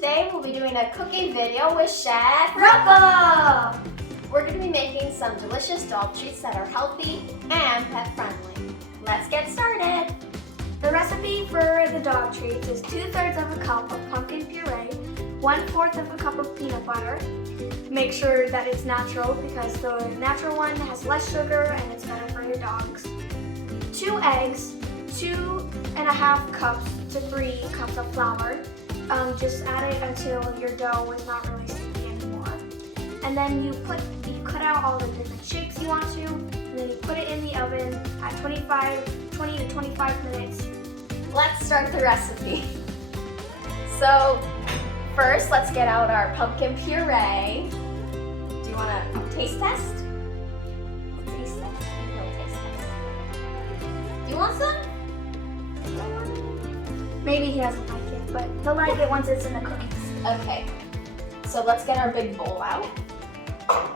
Today we'll be doing a cooking video with Chef Rocco. We're going to be making some delicious dog treats that are healthy and pet friendly. Let's get started. The recipe for the dog treats is 2/3 of a cup of pumpkin puree, 1/4 of a cup of peanut butter. Make sure that it's natural because the natural one has less sugar and it's better for your dogs. 2 eggs, 2.5 cups to 3 cups of flour. Just add it until your dough is not really sticky anymore. And then you cut out all the different shapes you want to, and then you put it in the oven at 20 to 25 minutes. Let's start the recipe. So first, let's get out our pumpkin puree. Do you want to taste test? Taste test? No taste test. Do you want some? Maybe he doesn't like it, but he'll like it once it's in the cookies. Okay, so let's get our big bowl out.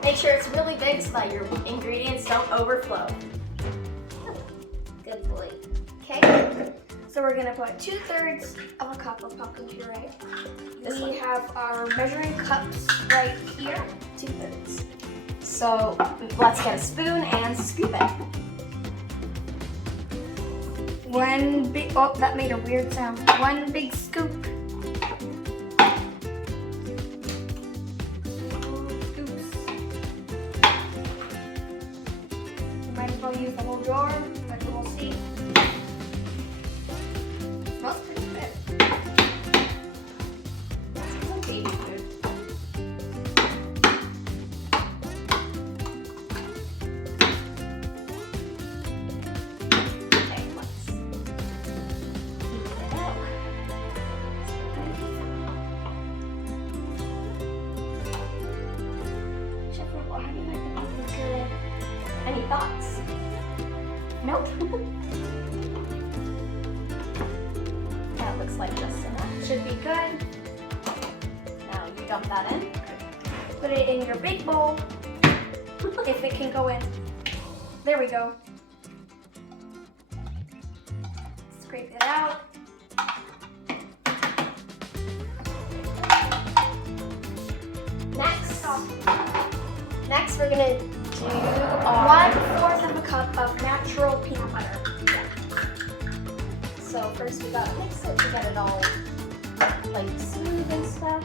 Make sure it's really big so that your ingredients don't overflow. Good boy. Okay. So we're gonna put 2/3 of a cup of pumpkin puree. This We one. have our measuring cups right here. 2/3. So let's get a spoon and scoop it. Oh, that made a weird sound. 1 big scoop. Oops. You might as well use the whole jar, but we'll see. Smells pretty good. Some baby food. Okay, let's scoop it out. Chef Rocco, how do you like the pumpkin puree? Any thoughts? Nope. That looks like just enough. Should be good. Now you dump that in. Put it in your big bowl, if it can go in. There we go. Scrape it out. Next we're gonna do our 1/4 of a cup of natural peanut butter. So first we gotta mix it to get it all like smooth and stuff.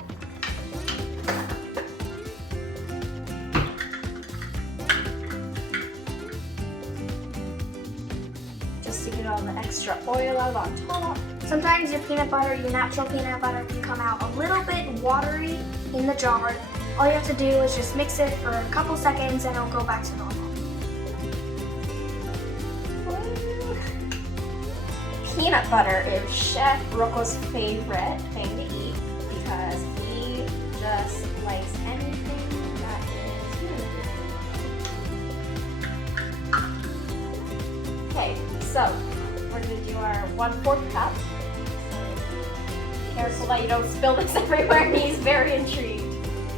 Just to get all the extra oil out on top. Sometimes your natural peanut butter can come out a little bit watery in the jar. All you have to do is just mix it for a couple seconds and it'll go back to normal. Peanut butter is Chef Rocco's favorite thing to eat because he just likes anything that is smooth. Okay, so we're gonna do our 1/4 cup. Careful that you don't spill this everywhere. He's very intrigued.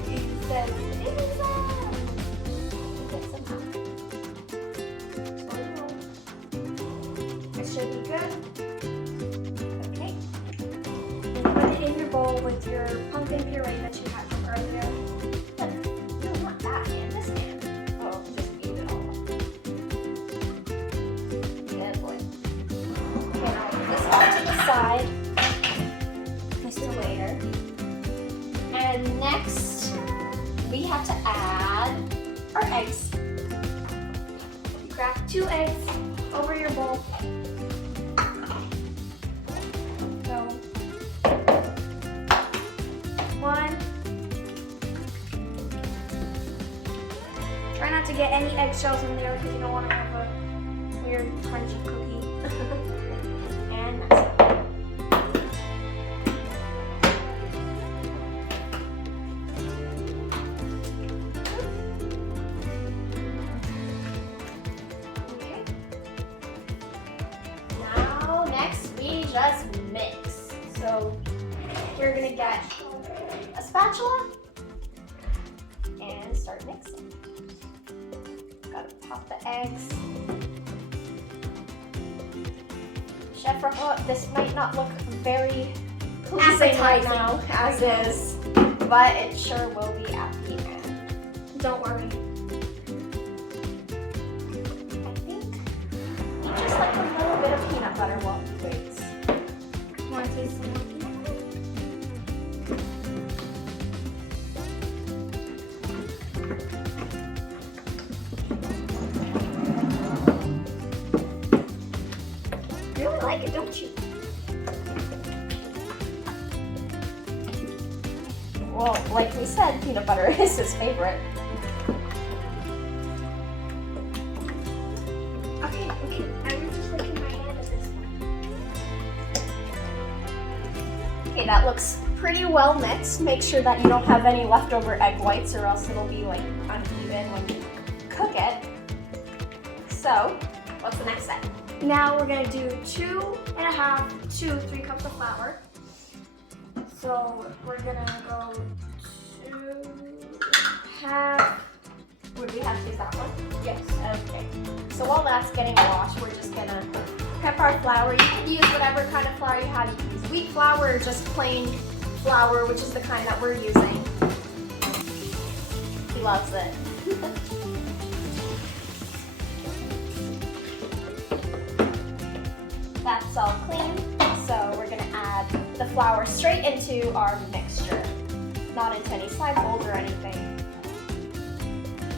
He says, It should be good. okay. And put it in your bowl with your pumpkin puree that you had from earlier. No, not that hand, this hand. Oh, just beat it all up. Good boy. Okay, now put this all to the side. Mr. Waiter. And next, we have to add our eggs. Crack 2 eggs over your bowl. So, 1. Try not to get any eggshells in there because you don't want to have a weird crunchy cookie. And that's it. Okay. Now, next we just mix. So, you're gonna get a spatula and start mixing. Gotta pop the eggs. Chef Rocco, this might not look very pleasing right Appetizing. now, as is, but it sure will be at the end. Don't worry. I think he just like a little bit of peanut butter while he waits. Want to taste some more peanut butter? You really like it, don't you? Well, like we said, peanut butter is his favorite. Okay. I'm just licking my hand at this one. Okay, that looks pretty well mixed. Make sure that you don't have any leftover egg whites or else it'll be like uneven when you cook it. So, what's the next step? Now we're gonna do 2.5 to 3 cups of flour. So we're gonna go 2.5. Would we have to use that one? Yes. Okay. So while that's getting washed, we're just gonna prep our flour. You can use whatever kind of flour you have. You can use wheat flour or just plain flour, which is the kind that we're using. He loves it. That's all clean. So we're gonna add the flour straight into our mixture, not into any side bowls or anything.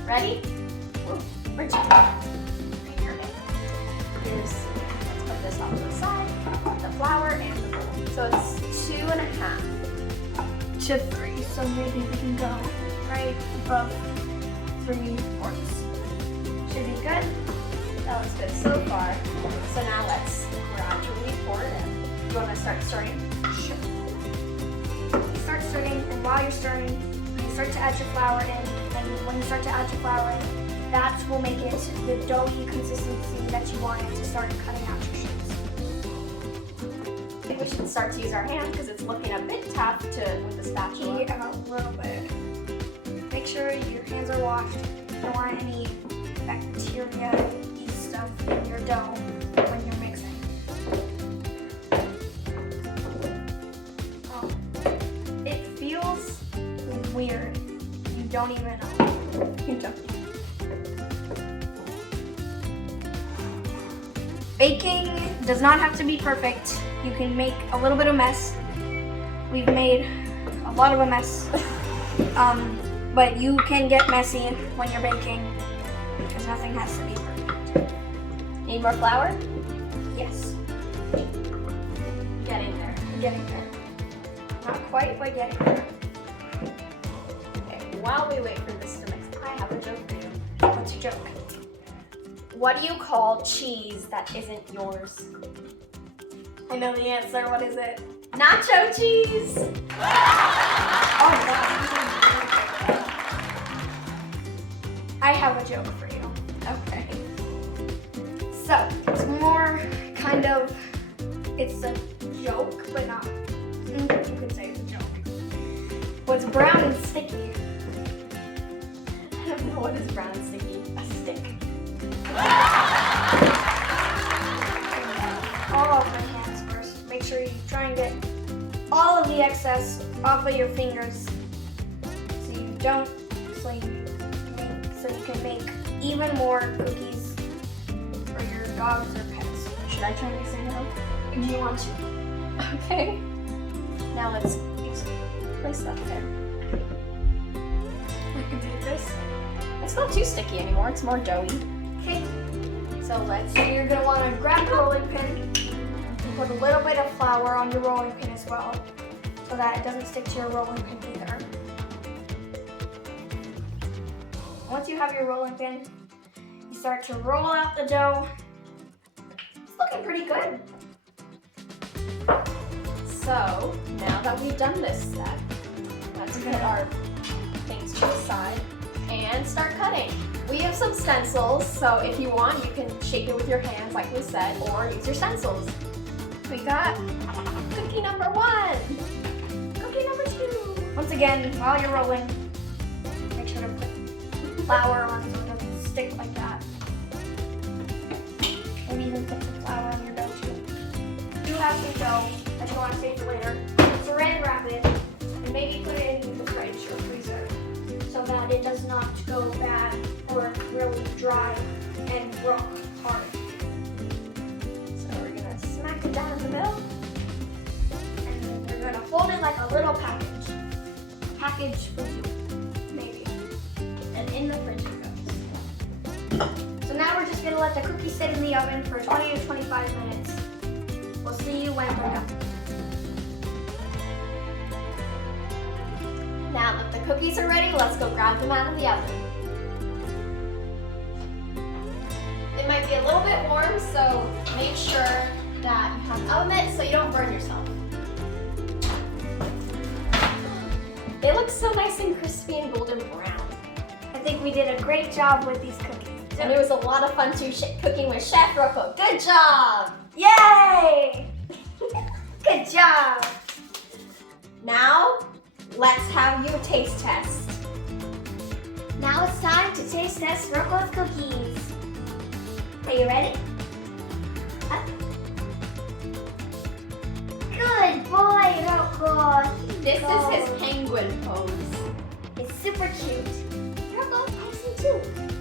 Ready? Bridget. Here's, let's put this off to the side, the flour and the bowl. So it's 2.5. To 3, so maybe we can go right above 3/4. Should be good. That looks good so far. So now let's gradually pour it in. You want to start stirring? Sure. Start stirring, and while you're stirring, you start to add your flour in. And when you start to add your flour in, that will make it the doughy consistency that you want it to start cutting out your shapes. I think we should start to use our hands because it's looking a bit tough with the spatula. Yeah, a little bit. Make sure your hands are washed. You don't want any bacteria, yeast stuff in your dough when you're mixing. Oh, it feels weird. You don't even know. You don't. Baking does not have to be perfect. You can make a little bit of mess. We've made a lot of a mess. But you can get messy when you're baking because nothing has to be perfect. Need more flour? Yes, Get in there. getting there. Not quite, but getting there. Okay, while we wait for this to mix, I have a joke for you. What's your joke? What do you call cheese that isn't yours? I know the answer. What is it? Nacho cheese! Oh no. I have a joke for you. Okay. So, it's more kind of, it's a joke, but not, you could say it's a joke. What's brown and sticky? I don't know what is brown and sticky. A stick. All of my hands first. Make sure you try and get all of the excess off of your fingers so you don't, so you can make even more cookies for your dogs or pets. Should I try mixing it up? If you want to. Okay. Now let's place that there. I can do this. It's not too sticky anymore. It's more doughy. Okay. So let's. And you're gonna want to grab the rolling pin and put a little bit of flour on your rolling pin as well, so that it doesn't stick to your rolling pin either. Once you have your rolling pin, you start to roll out the dough. It's looking pretty good. So now that we've done this step, let's put our things to the side and start cutting. We have some stencils, so if you want, you can shape it with your hands like we said, or use your stencils. We got cookie number 1, cookie number 2. Once again, while you're rolling, make sure to put flour on so it doesn't stick like that. Maybe even put some flour on your dough too. You have some dough that you want to save for later. saran wrap it and maybe put it in the fridge or freezer so that it does not go bad or really dry and rock hard. So we're gonna smack it down in the middle. And then we're gonna fold it like a little package. Package will do, maybe. And in the fridge it goes. So now we're just gonna let the cookies sit in the oven for 20 to 25 minutes. We'll see you when they're done. Now that the cookies are ready, let's go grab them out of the oven. It might be a little bit warm, so make sure that you have an oven mitt so you don't burn yourself. They look so nice and crispy and golden brown. I think we did a great job with these cookies. And it was a lot of fun too cooking with Chef Rocco. Good job! Yay! Good job! Now, let's have you taste test. Now it's time to taste test Rocco's cookies. Are you ready? Up. Good boy, Rocco. This is his penguin pose. It's super cute. Rocco, I see too.